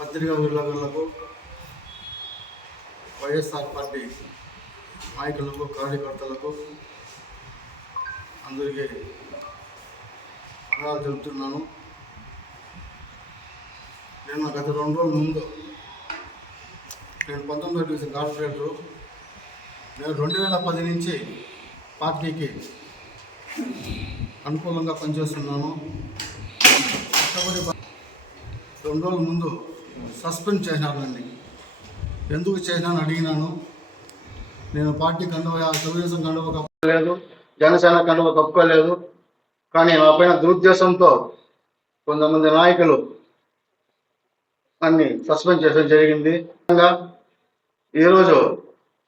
పత్రికా విలేకరులకు వైఎస్ఆర్ పార్టీ నాయకులకు కార్యకర్తలకు అందరికీ అనాలు చెబుతున్నాను నేను గత రెండు రోజుల ముందు నేను పంతొమ్మిదో డివిజన్ కార్పొరేటరు నేను రెండు వేల పది నుంచి పార్టీకి అనుకూలంగా పనిచేస్తున్నాను. కష్టపడి రెండు రోజుల ముందు సస్పెండ్ చేసినారండి. నన్ను ఎందుకు చేసినాను అడిగినాను. నేను పార్టీ కండువ తెలుగుదేశం కండువ కప్పుకోలేదు జనసేన కండువ కప్పుకోలేదు కానీ నా పైన దురుద్దేశంతో కొంతమంది నాయకులు అన్ని సస్పెండ్ చేయడం జరిగింది. ఈరోజు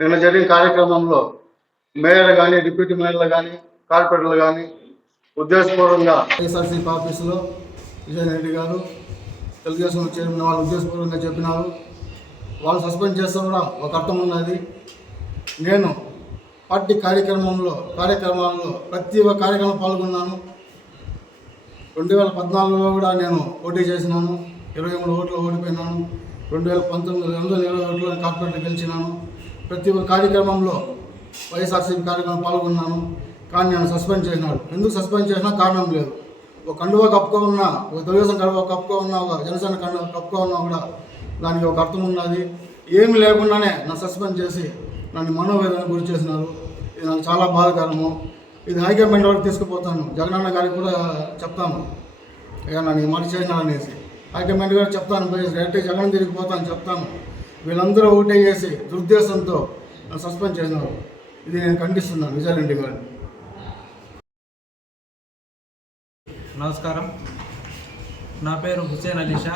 నిన్న జరిగిన కార్యక్రమంలో మేయర్ కానీ డిప్యూటీ మేయర్లు కానీ కార్పొరేటర్లు కానీ ఉద్దేశపూర్వకంగా వైఎస్ఆర్సీపీ ఆఫీసులో విజయరెడ్డి గారు తెలుగుదేశం చైర్మన్ వాళ్ళు ఉద్దేశపూర్వకంగా చెప్పినారు. వాళ్ళు సస్పెండ్ చేస్తే కూడా ఒక అర్థం ఉన్నది. నేను పార్టీ కార్యక్రమంలో కార్యక్రమాల్లో ప్రతి ఒక్క కార్యక్రమం పాల్గొన్నాను. రెండు వేల పద్నాలుగులో కూడా నేను పోటీ చేసినాను. ఇరవై మూడు ఓట్లు ఓడిపోయినాను. రెండు వేల పంతొమ్మిది రెండు వందల ఇరవై ఓట్లు కార్పొరేటర్ గెలిచినాను. ప్రతి ఒక్క కార్యక్రమంలో వైఎస్ఆర్సీపీ కార్యక్రమం పాల్గొన్నాను. కానీ నేను సస్పెండ్ చేసినాడు ఎందుకు సస్పెండ్ చేసినా కారణం లేదు. ఒక కండువా కప్పుకో ఉన్నా ఒక తెలుగుదేశం కండువా కప్పుకో ఉన్నా ఒక జనసేన కండువా కప్పుకో ఉన్నా కూడా దానికి ఒక అర్థం ఉన్నది. ఏమి లేకుండానే నన్ను సస్పెండ్ చేసి నన్ను మనోవేదన గురి చేసినారు. ఇది నాకు చాలా బాధాకరము. ఇది హైకమాండ్ వరకు తీసుకుపోతాను. జగనన్న గారికి కూడా చెప్తాను. ఇక నన్ను ఈ మాట చేసినారనేసి హైకమాండ్ గారు చెప్తాను పోయి డైరెక్ట్ జగన్ తిరిగి పోతాను చెప్తాను. వీళ్ళందరూ ఒకటే చేసి దురుద్దేశంతో నన్ను సస్పెండ్ చేసినారు. ఇది నేను ఖండిస్తున్నాను. విజయరెడ్డి గారిని నమస్కారం. నా పేరు హుసేన్ అలీషా.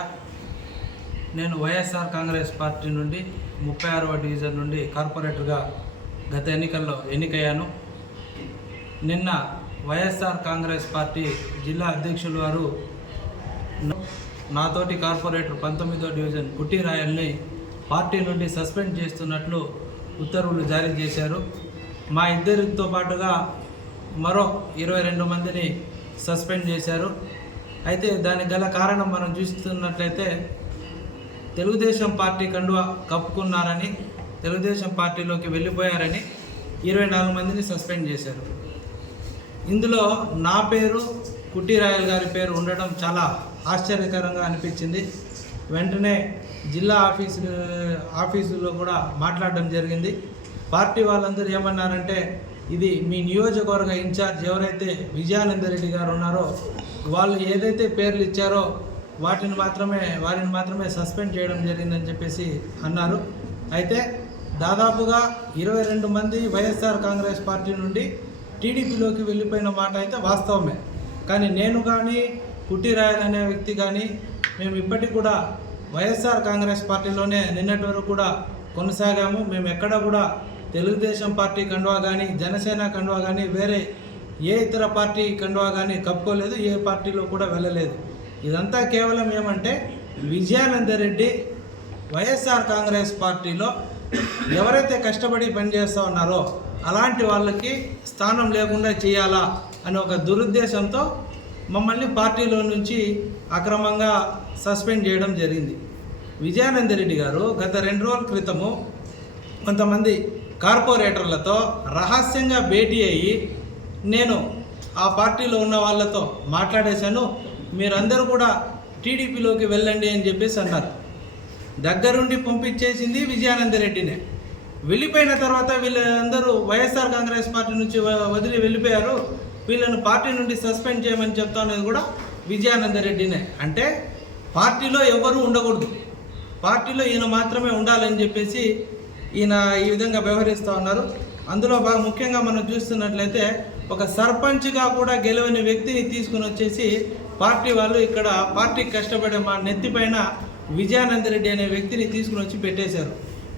నేను వైఎస్ఆర్ కాంగ్రెస్ పార్టీ నుండి ముప్పై ఆరవ డివిజన్ నుండి కార్పొరేటర్గా గత ఎన్నికల్లో ఎన్నికయ్యాను. నిన్న వైఎస్ఆర్ కాంగ్రెస్ పార్టీ జిల్లా అధ్యక్షులు వారు నాతోటి కార్పొరేటర్ పంతొమ్మిదో డివిజన్ కుట్టిరాయల్ని పార్టీ నుండి సస్పెండ్ చేస్తున్నట్లు ఉత్తర్వులు జారీ చేశారు. మా ఇద్దరితో పాటుగా మరో ఇరవై రెండు మందిని సస్పెండ్ చేశారు. అయితే దానికి గల కారణం మనం చూస్తున్నట్లయితే తెలుగుదేశం పార్టీ కండువ కప్పుకున్నారని తెలుగుదేశం పార్టీలోకి వెళ్ళిపోయారని ఇరవై నాలుగు మందిని సస్పెండ్ చేశారు. ఇందులో నా పేరు కుట్టిరాయల్ గారి పేరు ఉండడం చాలా ఆశ్చర్యకరంగా అనిపించింది. వెంటనే జిల్లా ఆఫీసు ఆఫీసులో కూడా మాట్లాడడం జరిగింది. పార్టీ వాళ్ళందరూ ఏమన్నారంటే ఇది మీ నియోజకవర్గ ఇన్ఛార్జ్ ఎవరైతే విజయానందరెడ్డి గారు ఉన్నారో వాళ్ళు ఏదైతే పేర్లు ఇచ్చారో వాటిని మాత్రమే వారిని మాత్రమే సస్పెండ్ చేయడం జరిగిందని చెప్పేసి అన్నారు. అయితే దాదాపుగా ఇరవై రెండు మంది వైఎస్ఆర్ కాంగ్రెస్ పార్టీ నుండి టీడీపీలోకి వెళ్ళిపోయిన మాట అయితే వాస్తవమే. కానీ నేను కానీ పుట్టి రాయల్ అనే వ్యక్తి కానీ మేము ఇప్పటికి కూడా వైఎస్ఆర్ కాంగ్రెస్ పార్టీలోనే నిన్నటి వరకు కూడా కొనసాగాము. మేము ఎక్కడ కూడా తెలుగుదేశం పార్టీ కండువా కానీ జనసేన కండువా కానీ వేరే ఏ ఇతర పార్టీ కండువా కానీ కప్పుకోలేదు ఏ పార్టీలో కూడా వెళ్ళలేదు. ఇదంతా కేవలం ఏమంటే విజయానందరెడ్డి వైఎస్ఆర్ కాంగ్రెస్ పార్టీలో ఎవరైతే కష్టపడి పనిచేస్తూ ఉన్నారో అలాంటి వాళ్ళకి స్థానం లేకుండా చేయాలా అనే ఒక దురుద్దేశంతో మమ్మల్ని పార్టీలో నుంచి అక్రమంగా సస్పెండ్ చేయడం జరిగింది. విజయానందరెడ్డి గారు గత రెండు రోజుల క్రితము కొంతమంది కార్పొరేటర్లతో రహస్యంగా భేటీ అయ్యి నేను ఆ పార్టీలో ఉన్న వాళ్ళతో మాట్లాడేశాను. మీరందరూ కూడా టీడీపీలోకి వెళ్ళండి అని చెప్పేసి అన్నారు. దగ్గరుండి పంపించేసింది విజయానందరెడ్డినే వెళ్ళిపోయిన తర్వాత వీళ్ళందరూ వైఎస్ఆర్ కాంగ్రెస్ పార్టీ నుంచి వదిలి వెళ్ళిపోయారు. వీళ్ళను పార్టీ నుండి సస్పెండ్ చేయమని చెప్తా అనేది కూడా విజయానందరెడ్డినే అంటే పార్టీలో ఎవరు ఉండకూడదు. పార్టీలో ఈయన మాత్రమే ఉండాలని చెప్పేసి ఈయన ఈ విధంగా వ్యవహరిస్తూ ఉన్నారు. అందులో బాగా ముఖ్యంగా మనం చూస్తున్నట్లయితే ఒక సర్పంచ్గా కూడా గెలవని వ్యక్తిని తీసుకుని వచ్చేసి పార్టీ వాళ్ళు ఇక్కడ పార్టీకి కష్టపడే మా నెత్తిపైన విజయానందరెడ్డి అనే వ్యక్తిని తీసుకుని వచ్చి పెట్టేశారు.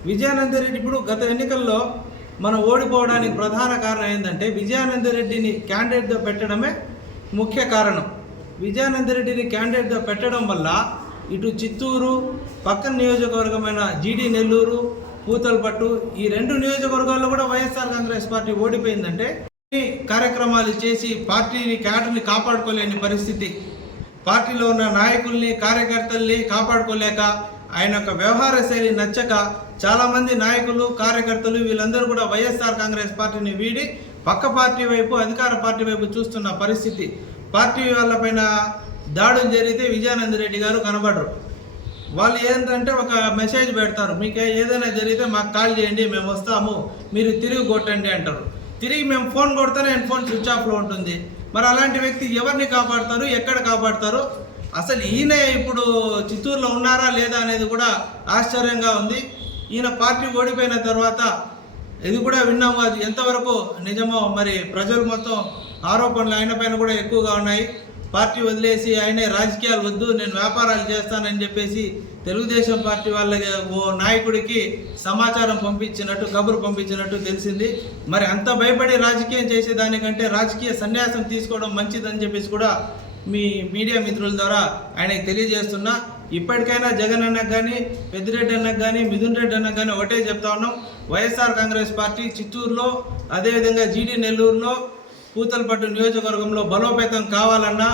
విజయానందరెడ్డి ఇప్పుడు గత ఎన్నికల్లో మనం ఓడిపోవడానికి ప్రధాన కారణం ఏంటంటే విజయానందరెడ్డిని క్యాండిడేట్గా పెట్టడమే ముఖ్య కారణం. విజయానందరెడ్డిని క్యాండిడేట్గా పెట్టడం వల్ల ఇటు చిత్తూరు పక్కన నియోజకవర్గమైన జీడి నెల్లూరు పూతలపట్టు ఈ రెండు నియోజకవర్గాల్లో కూడా వైఎస్ఆర్ కాంగ్రెస్ పార్టీ ఓడిపోయిందంటే ఈ కార్యక్రమాలు చేసి పార్టీని క్యాడర్ని కాపాడుకోలేని పరిస్థితి. పార్టీలో ఉన్న నాయకుల్ని కార్యకర్తల్ని కాపాడుకోలేక ఆయన యొక్క వ్యవహార శైలి నచ్చక చాలామంది నాయకులు కార్యకర్తలు వీళ్ళందరూ కూడా వైఎస్ఆర్ కాంగ్రెస్ పార్టీని వీడి పక్క పార్టీ వైపు అధికార పార్టీ వైపు చూస్తున్న పరిస్థితి. పార్టీ వాళ్ళపైన దాడులు జరిగితే విజయానంద రెడ్డి గారు కనబడరు. వాళ్ళు ఏంటంటే ఒక మెసేజ్ పెడతారు మీకు ఏదైనా జరిగితే మాకు కాల్ చేయండి మేము వస్తాము మీరు తిరిగి కొట్టండి అంటారు. తిరిగి మేము ఫోన్ కొడితేనే ఆయన ఫోన్ స్విచ్ ఆఫ్లో ఉంటుంది. మరి అలాంటి వ్యక్తి ఎవరిని కాపాడతారు ఎక్కడ కాపాడతారు? అసలు ఈయన ఇప్పుడు చిత్తూరులో ఉన్నారా లేదా అనేది కూడా ఆశ్చర్యంగా ఉంది. ఈయన పార్టీ ఓడిపోయిన తర్వాత ఇది కూడా విన్నాము. అది ఎంతవరకు నిజమో మరి ప్రజలు మొత్తం ఆరోపణలు ఆయన పైన కూడా ఎక్కువగా ఉన్నాయి. పార్టీ వదిలేసి ఆయనే రాజకీయాలు వద్దు నేను వ్యాపారాలు చేస్తానని చెప్పేసి తెలుగుదేశం పార్టీ వాళ్ళకి ఓ నాయకుడికి సమాచారం పంపించినట్టు కబురు పంపించినట్టు తెలిసింది. మరి అంత భయపడి రాజకీయం చేసేదానికంటే రాజకీయ సన్యాసం తీసుకోవడం మంచిదని చెప్పేసి కూడా మీ మీడియా మిత్రుల ద్వారా ఆయనకి తెలియజేస్తున్నా. ఇప్పటికైనా జగన్ అన్నకు కానీ పెద్దిరెడ్డి అన్నకు కానీ మిథున్ రెడ్డి అన్నకు కానీ ఒకటే చెప్తా ఉన్నాం. వైఎస్ఆర్ కాంగ్రెస్ పార్టీ చిత్తూరులో అదేవిధంగా జీడి నెల్లూరులో పూతలపట్టు నియోజకవర్గంలో బలోపేతం కావాలన్నా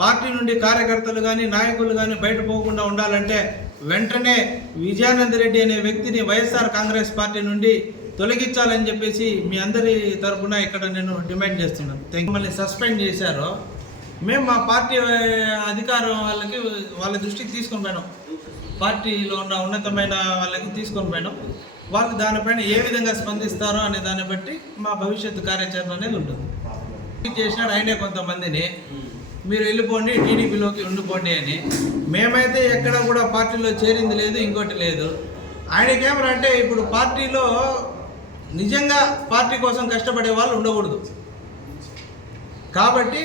పార్టీ నుండి కార్యకర్తలు కానీ నాయకులు కానీ బయట పోకుండా ఉండాలంటే వెంటనే విజయానంద రెడ్డి అనే వ్యక్తిని వైఎస్ఆర్ కాంగ్రెస్ పార్టీ నుండి తొలగించాలని చెప్పేసి మీ అందరి తరఫున ఇక్కడ నేను డిమాండ్ చేస్తున్నాను. మిమ్మల్ని మళ్ళీ సస్పెండ్ చేశారు. మేము మా పార్టీ అధికారం వాళ్ళకి వాళ్ళ దృష్టికి తీసుకొని పోయినాం. పార్టీలో ఉన్న ఉన్నతమైన వాళ్ళకి తీసుకొని పోయినాం. వాళ్ళు దానిపైన ఏ విధంగా స్పందిస్తారో అనే దాన్ని బట్టి మా భవిష్యత్తు కార్యాచరణ అనేది ఉంటుంది. చేసినాడు ఆయనే కొంతమందిని. మీరు వెళ్ళిపోండి టీడీపీలోకి ఉండిపోండి అని. మేమైతే ఎక్కడ కూడా పార్టీలో చేరింది లేదు ఇంకోటి లేదు. ఆయనకేమరా అంటే ఇప్పుడు పార్టీలో నిజంగా పార్టీ కోసం కష్టపడే వాళ్ళు ఉండకూడదు. కాబట్టి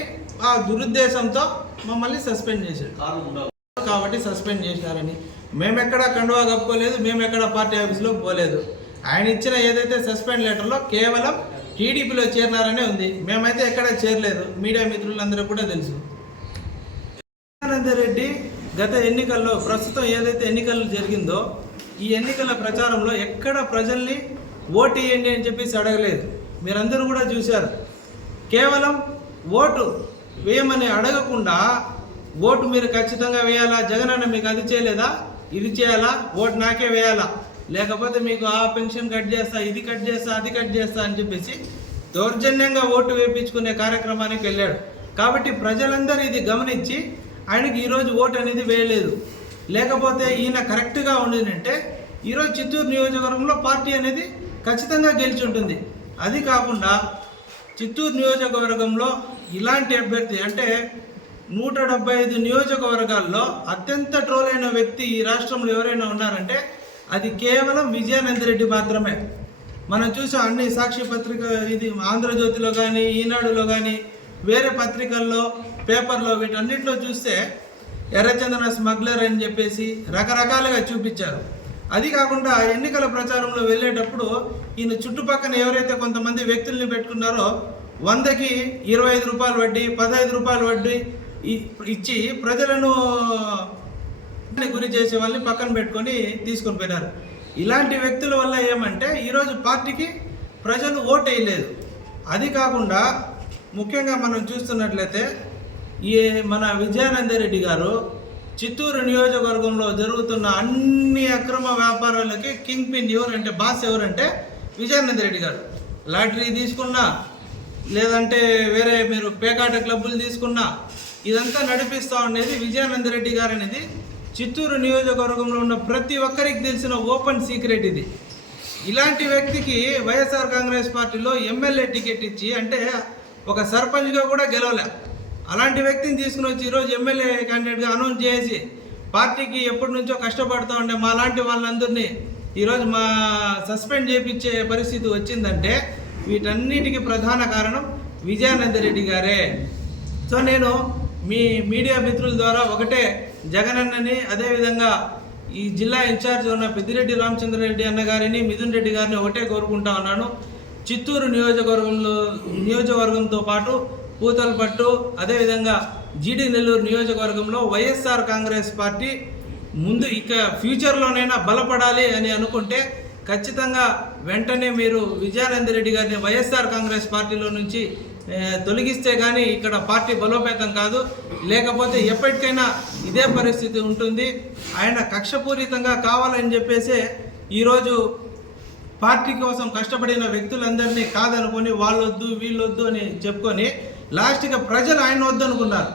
ఆ దురుద్దేశంతో మమ్మల్ని సస్పెండ్ చేశాడు కాబట్టి సస్పెండ్ చేశారని. మేమెక్కడ కండువా కప్పుకోలేదు మేమెక్కడ పార్టీ ఆఫీస్లో పోలేదు. ఆయన ఇచ్చిన ఏదైతే సస్పెండ్ లెటర్లో కేవలం టీడీపీలో చేరినారనే ఉంది. మేమైతే ఎక్కడ చేరలేదు. మీడియా మిత్రులందరూ కూడా తెలుసు. రెడ్డి గత ఎన్నికల్లో ప్రస్తుతం ఏదైతే ఎన్నికలు జరిగిందో ఈ ఎన్నికల ప్రచారంలో ఎక్కడ ప్రజల్ని ఓటు వేయండి అని చెప్పేసి అడగలేదు. మీరందరూ కూడా చూశారు. కేవలం ఓటు వేయమని అడగకుండా ఓటు మీరు ఖచ్చితంగా వేయాలా? జగనన్న మీకు అది చేయలేదా? ఇది చేయాలా? ఓటు నాకే వేయాలా? లేకపోతే మీకు ఆ పెన్షన్ కట్ చేస్తా ఇది కట్ చేస్తా అది కట్ చేస్తా అని చెప్పేసి దౌర్జన్యంగా ఓటు వేయించుకునే కార్యక్రమానికి వెళ్ళాడు. కాబట్టి ప్రజలందరూ ఇది గమనించి ఆయనకి ఈరోజు ఓటు అనేది వేయలేదు. లేకపోతే ఈయన కరెక్ట్గా ఉండిందంటే ఈరోజు చిత్తూరు నియోజకవర్గంలో పార్టీ అనేది ఖచ్చితంగా గెలిచి ఉంటుంది. అది కాకుండా చిత్తూరు నియోజకవర్గంలో ఇలాంటి అభ్యర్థి అంటే నూట డెబ్బై ఐదు నియోజకవర్గాల్లో అత్యంత ట్రోల్ అయిన వ్యక్తి ఈ రాష్ట్రంలో ఎవరైనా ఉన్నారంటే అది కేవలం విజయానంద రెడ్డి మాత్రమే. మనం చూసాం అన్ని సాక్షి పత్రిక ఇది ఆంధ్రజ్యోతిలో కానీ ఈనాడులో కానీ వేరే పత్రికల్లో పేపర్లో వీటన్నిటిలో చూస్తే ఎర్రచందన స్మగ్లర్ అని చెప్పేసి రకరకాలుగా చూపించారు. అది కాకుండా ఎన్నికల ప్రచారంలో వెళ్ళేటప్పుడు ఈయన చుట్టుపక్కల ఎవరైతే కొంతమంది వ్యక్తుల్ని పెట్టుకున్నారో వందకి ఇరవై ఐదు రూపాయలు వడ్డీ పదహైదు రూపాయలు వడ్డీ ఇచ్చి ప్రజలను గురి చేసే వాళ్ళని పక్కన పెట్టుకొని తీసుకొని పోయినారు. ఇలాంటి వ్యక్తుల వల్ల ఏమంటే ఈరోజు పార్టీకి ప్రజలు ఓటు వేయలేదు. అది కాకుండా ముఖ్యంగా మనం చూస్తున్నట్లయితే ఈ మన విజయానంద రెడ్డి గారు చిత్తూరు నియోజకవర్గంలో జరుగుతున్న అన్ని అక్రమ వ్యాపారాలకి కింగ్ పిన్ ఎవరంటే బాస్ ఎవరంటే విజయానంద రెడ్డి గారు. లాటరీ తీసుకున్నా లేదంటే వేరే మీరు పేకాట క్లబ్బులు తీసుకున్నా ఇదంతా నడిపిస్తూ ఉండేది విజయానంద రెడ్డి గారు అనేది చిత్తూరు నియోజకవర్గంలో ఉన్న ప్రతి ఒక్కరికి తెలిసిన ఓపెన్ సీక్రెట్ ఇది. ఇలాంటి వ్యక్తికి వైఎస్ఆర్ కాంగ్రెస్ పార్టీలో ఎమ్మెల్యే టికెట్ ఇచ్చి అంటే ఒక సర్పంచ్గా కూడా గెలవలే. అలాంటి వ్యక్తిని తీసుకుని వచ్చి ఈరోజు ఎమ్మెల్యే క్యాండిడేట్గా అనౌన్స్ చేసి పార్టీకి ఎప్పటి నుంచో కష్టపడుతూ ఉండే మా లాంటి వాళ్ళందరినీ ఈరోజు మా సస్పెండ్ చేయించే పరిస్థితి వచ్చిందంటే వీటన్నిటికీ ప్రధాన కారణం విజయానంద రెడ్డి గారే. సో నేను మీ మీడియా మిత్రుల ద్వారా ఒకటే జగనన్నని అదేవిధంగా ఈ జిల్లా ఇన్ఛార్జ్ ఉన్న పెద్దిరెడ్డి రామచంద్రరెడ్డి అన్న గారిని మిథున్ రెడ్డి గారిని ఒకటే కోరుకుంటా ఉన్నాను. చిత్తూరు నియోజకవర్గంలో నియోజకవర్గంతో పాటు పూతలపట్టు అదేవిధంగా జీడి నెల్లూరు నియోజకవర్గంలో వైఎస్ఆర్ కాంగ్రెస్ పార్టీ ముందు ఇక ఫ్యూచర్లోనైనా బలపడాలి అని అనుకుంటే ఖచ్చితంగా వెంటనే మీరు విజయానంద రెడ్డి గారిని వైఎస్ఆర్ కాంగ్రెస్ పార్టీలో నుంచి తొలగిస్తే కానీ ఇక్కడ పార్టీ బలోపేతం కాదు. లేకపోతే ఎప్పటికైనా ఇదే పరిస్థితి ఉంటుంది. ఆయన కక్షపూరితంగా కావాలని చెప్పేసి ఈరోజు పార్టీ కోసం కష్టపడిన వ్యక్తులందరినీ కాదనుకొని వాళ్ళొద్దు వీళ్ళొద్దు అని చెప్పుకొని లాస్ట్గా ప్రజలు ఆయన వద్దనుకున్నారు.